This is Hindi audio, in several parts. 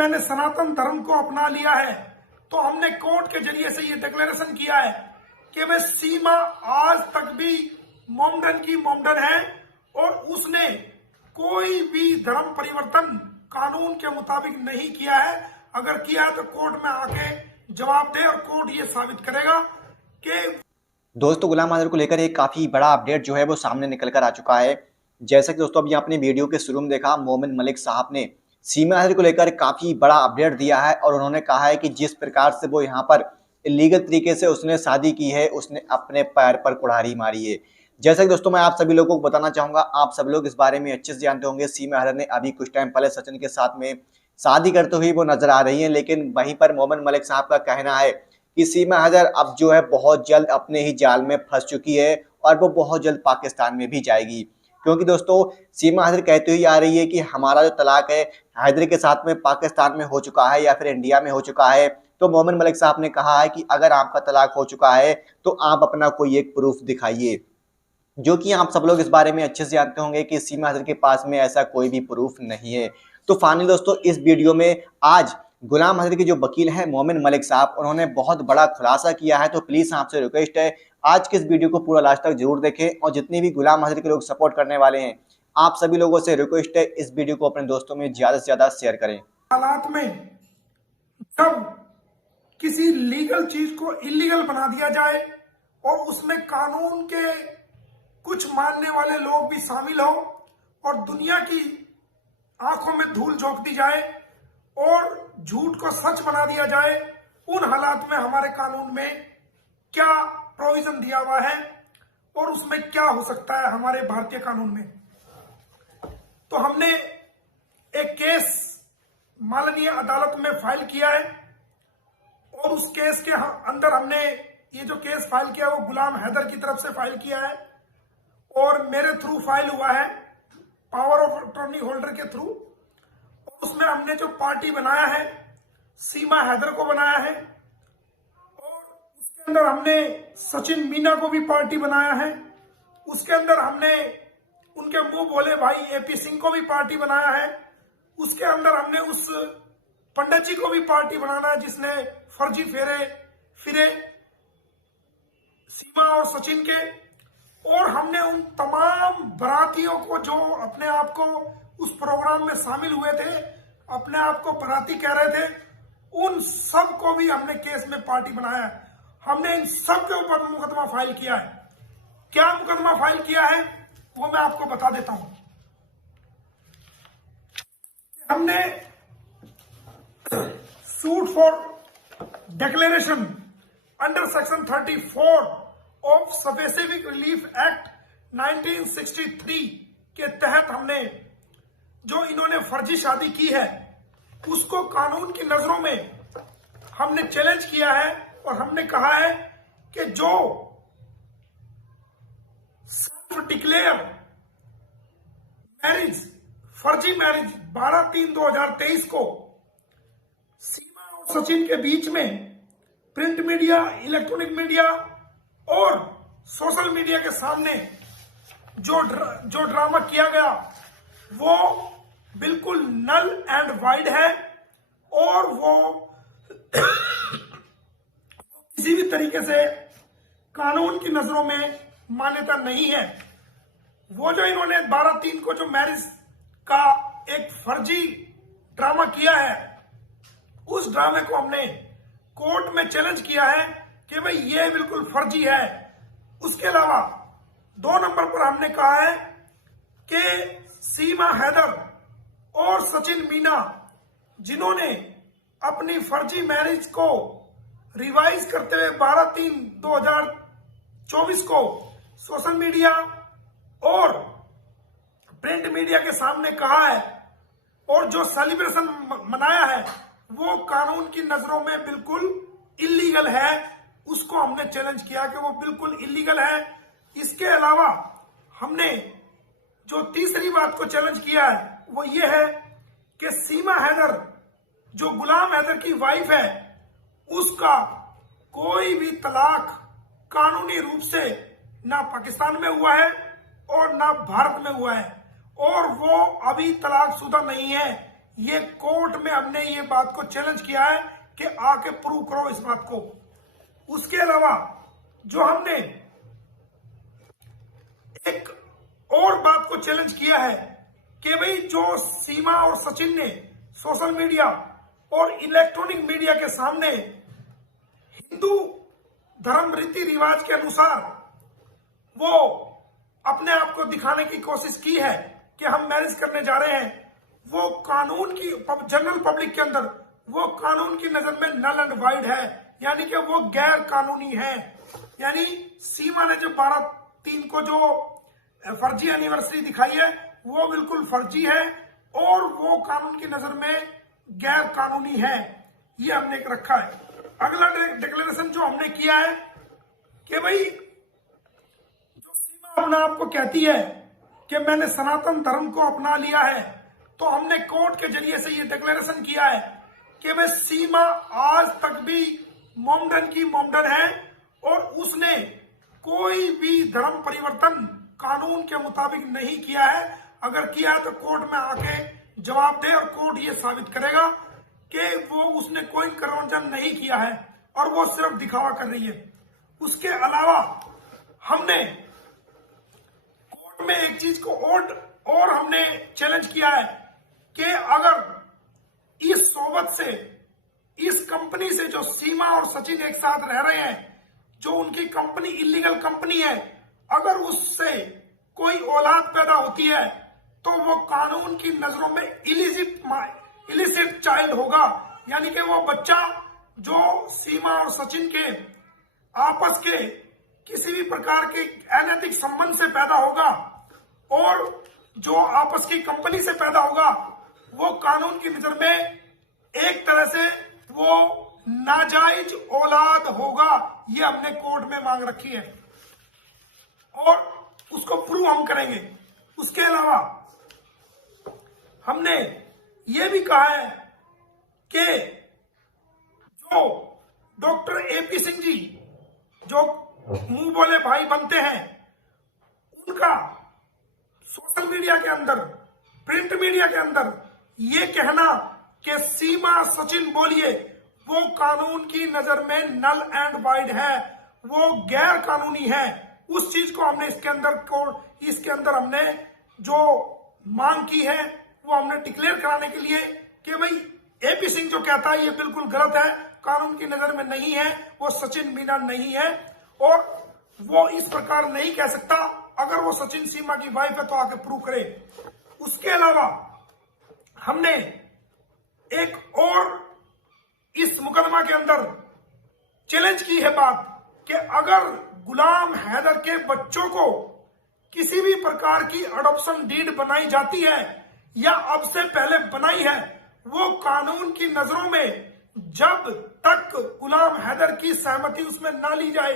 मैंने सनातन धर्म को अपना लिया है, तो हमने कोर्ट के जरिए से ये डिक्लेरेशन किया है कि वह सीमा आज तक भी मोमडन की मोमडन है और उसने कोई भी धर्म परिवर्तन कानून के मुताबिक नहीं किया है। अगर किया है तो कोर्ट में आके जवाब दे और कोर्ट ये साबित करेगा कि दोस्तों गुलाम आजम को लेकर एक काफी बड़ा अपडेट जो है वो सामने निकल कर आ चुका है। जैसा कि दोस्तों अभी आपने वीडियो के शुरू में देखा, मोमिन मलिक साहब ने सीमा हैदर को लेकर काफी बड़ा अपडेट दिया है और उन्होंने कहा है कि जिस प्रकार से वो यहाँ पर इलीगल तरीके से उसने शादी की है, उसने अपने पैर पर कुल्हाड़ी मारी है। जैसा कि दोस्तों मैं आप सभी लोगों को बताना चाहूंगा, आप सब लोग इस बारे में अच्छे से जानते होंगे, सीमा हैदर ने अभी कुछ टाइम पहले सचिन के साथ में शादी करते हुए वो नजर आ रही है। लेकिन वहीं पर मोमिन मलिक साहब का कहना है कि सीमा हैदर अब जो है बहुत जल्द अपने ही जाल में फंस चुकी है और वो बहुत जल्द पाकिस्तान में भी जाएगी। क्योंकि दोस्तों सीमा हैदर कहती हुई आ रही है कि हमारा जो तलाक है हैदर के साथ में पाकिस्तान में हो चुका है या फिर इंडिया में हो चुका है। तो मोमिन मलिक साहब ने कहा है कि अगर आपका तलाक हो चुका है तो आप अपना कोई एक प्रूफ दिखाइए, जो कि आप सब लोग इस बारे में अच्छे से जानते होंगे कि सीमा हैदर के पास में ऐसा कोई भी प्रूफ नहीं है। तो फाइनली दोस्तों इस वीडियो में आज गुलाम हैदर के जो वकील हैं मोमिन मलिक साहब, उन्होंने बहुत बड़ा खुलासा किया है। तो प्लीज आपसे रिक्वेस्ट है आज के इस वीडियो को पूरा लास्ट तक जरूर देखें और जितने भी गुलाम हैदर के लोग सपोर्ट करने वाले हैं, आप सभी लोगों से रिक्वेस्ट है इस वीडियो को अपने दोस्तों में ज्यादा से ज्यादा शेयर करें। हालात में जब किसी लीगल चीज को इलीगल बना दिया जाए और उसमें कानून के कुछ मानने वाले लोग भी शामिल हो और दुनिया की आंखों में धूल झोंक दी जाए और झूठ को सच बना दिया जाए, उन हालात में हमारे कानून में क्या प्रोविजन दिया हुआ है और उसमें क्या हो सकता है हमारे भारतीय कानून में। तो हमने एक केस माननीय अदालत में फाइल किया है और उस केस के अंदर हमने ये जो केस फाइल किया वो गुलाम हैदर की तरफ से फाइल किया है और मेरे थ्रू फाइल हुआ है, पावर ऑफ अटॉर्नी होल्डर के थ्रू। उसमें हमने जो पार्टी बनाया है सीमा हैदर को बनाया है और उसके अंदर हमने सचिन मीना को भी पार्टी बनाया है। उसके अंदर हमने उनके मुंह बोले भाई एपी सिंह को भी पार्टी बनाया है। उसके अंदर हमने उस पंडित जी को भी पार्टी बनाना है जिसने फर्जी फेरे फिरे सीमा और सचिन के, और हमने उन तमाम बारातियों को जो अपने आप को उस प्रोग्राम में शामिल हुए थे, अपने आप को बाराती कह रहे थे, उन सब को भी हमने केस में पार्टी बनाया है। हमने इन सब के ऊपर मुकदमा फाइल किया है। क्या मुकदमा फाइल किया है वो मैं आपको बता देता हूं। हमने suit for declaration under section 34 of specific relief act 1963 के तहत हमने जो इन्होंने फर्जी शादी की है उसको कानून की नजरों में हमने चैलेंज किया है और हमने कहा है कि जो सेल्फ डिक्लेयर मैरिज, फर्जी मैरिज 12/3/2023 को सीमा और सचिन के बीच में प्रिंट मीडिया, इलेक्ट्रॉनिक मीडिया और सोशल मीडिया के सामने जो ड्रामा किया गया वो बिल्कुल नल एंड वाइड है और वो किसी भी तरीके से कानून की नजरों में मान्यता नहीं है। वो जो इन्होंने 12/3 को जो मैरिज का एक फर्जी ड्रामा किया है, उस ड्रामे को हमने कोर्ट में चैलेंज किया है कि भाई ये बिल्कुल फर्जी है। उसके अलावा 2 नंबर पर हमने कहा है कि सीमा हैदर और सचिन मीना जिन्होंने अपनी फर्जी मैरिज को रिवाइज करते हुए 12/3/2024 को सोशल मीडिया और प्रिंट मीडिया के सामने कहा है और जो सेलिब्रेशन मनाया है वो कानून की नजरों में बिल्कुल इलीगल है। उसको हमने चैलेंज किया कि वो बिल्कुल इलीगल है। इसके अलावा हमने जो तीसरी बात को चैलेंज किया है वो ये है कि सीमा हैदर जो गुलाम हैदर की वाइफ है उसका कोई भी तलाक कानूनी रूप से ना पाकिस्तान में हुआ है और ना भारत में हुआ है और वो अभी तलाकशुदा नहीं है। ये कोर्ट में हमने ये बात को चैलेंज किया है कि आके प्रूव करो इस बात को। उसके अलावा जो हमने एक और बात को चैलेंज किया है कि भाई जो सीमा और सचिन ने सोशल मीडिया और इलेक्ट्रॉनिक मीडिया के सामने हिंदू धर्म रीति रिवाज के अनुसार वो अपने आप को दिखाने की कोशिश की है कि हम मैरिज करने जा रहे हैं, वो कानून की जनरल पब्लिक के अंदर वो कानून की नजर में नल एंड वाइड है, यानी कि वो गैर कानूनी है। यानी सीमा ने जो 12/3 को जो फर्जी एनिवर्सरी दिखाई है वो बिल्कुल फर्जी है और वो कानून की नजर में गैर कानूनी है, ये हमने एक रखा है। अगला डिक्लेरेशन जो हमने किया है कि भाई जो सीमा अपना आप को कहती है कि मैंने सनातन धर्म को अपना लिया है, तो हमने कोर्ट के जरिए से ये डिक्लेरेशन किया है कि भाई सीमा आज तक भी मोमडन की मोमडन है और उसने कोई भी धर्म परिवर्तन कानून के मुताबिक नहीं किया है। अगर किया है तो कोर्ट में आके जवाब दे और कोर्ट ये साबित करेगा कि वो उसने कोई कन्वर्जन नहीं किया है और वो सिर्फ दिखावा कर रही है। उसके अलावा हमने कोर्ट में एक चीज को और हमने चैलेंज किया है कि अगर इस सोबत से इस कंपनी से जो सीमा और सचिन एक साथ रह रहे हैं, जो उनकी कंपनी इलीगल कंपनी है, अगर उससे कोई औलाद पैदा होती है तो वो कानून की नजरों में इलिसिट चाइल्ड होगा, यानी कि वो बच्चा जो सीमा और सचिन के आपस के किसी भी प्रकार के अनैतिक संबंध से पैदा होगा और जो आपस की कंपनी से पैदा होगा, वो कानून की नजर में एक तरह से वो नाजायज औलाद होगा। ये हमने कोर्ट में मांग रखी है और उसको प्रूव हम करेंगे। उसके अलावा हमने ये भी कहा है कि जो डॉक्टर एपी सिंह जी जो मुंह बोले भाई बनते हैं, उनका सोशल मीडिया के अंदर, प्रिंट मीडिया के अंदर ये कहना कि सीमा सचिन बोलिए वो कानून की नजर में नल एंड वाइड है, वो गैर कानूनी है, उस चीज को हमने इसके अंदर हमने जो मांग की है वो हमने डिक्लेयर कराने के लिए कि भाई एपी सिंह जो कहता है ये बिल्कुल गलत है, कानून की नजर में नहीं है, वो सचिन मीना नहीं है और वो इस प्रकार नहीं कह सकता। अगर वो सचिन सीमा की वाइफ है तो आके प्रूव करे। उसके अलावा हमने एक और इस मुकदमा के अंदर चैलेंज की है बात कि अगर गुलाम हैदर के बच्चों को किसी भी प्रकार की अडॉप्शन डीड बनाई जाती है या अब से पहले बनाई है, वो कानून की नजरों में जब तक गुलाम हैदर की सहमति उसमें ना ली जाए,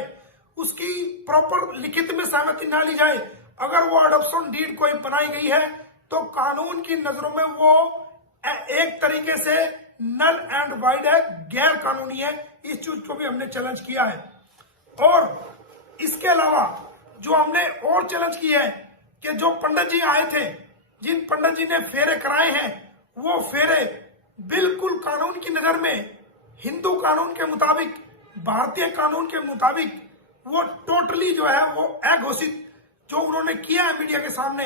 उसकी प्रॉपर लिखित में सहमति ना ली जाए, अगर वो अडॉप्शन डीड कोई बनाई गई है तो कानून की नजरों में वो एक तरीके से नल एंड वाइड है, गैर कानूनी है। इस चीज को भी हमने चैलेंज किया है। और इसके अलावा जो हमने और चैलेंज किया है कि जो पंडित जी आए थे, जिन पंडित जी ने फेरे कराए हैं, वो फेरे बिल्कुल कानून की नजर में, हिंदू कानून के मुताबिक, भारतीय कानून के मुताबिक वो टोटली जो है वो अघोषित जो उन्होंने किया है मीडिया के सामने,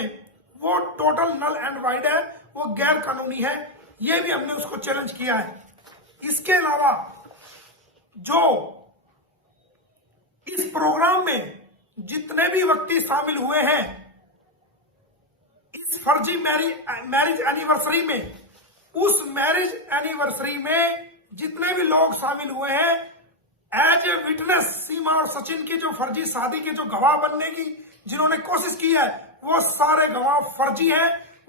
वो टोटल नल एंड वाइड है, वो गैर कानूनी है। ये भी हमने उसको चैलेंज किया है। इसके अलावा जो इस प्रोग्राम में जितने भी व्यक्ति शामिल हुए हैं इस फर्जी मैरिज एनिवर्सरी में, उस मैरिज एनिवर्सरी में जितने भी लोग शामिल हुए हैं एज ए विटनेस, सीमा और सचिन की जो फर्जी शादी के जो गवाह बनने की जिन्होंने कोशिश की है, वो सारे गवाह फर्जी हैं।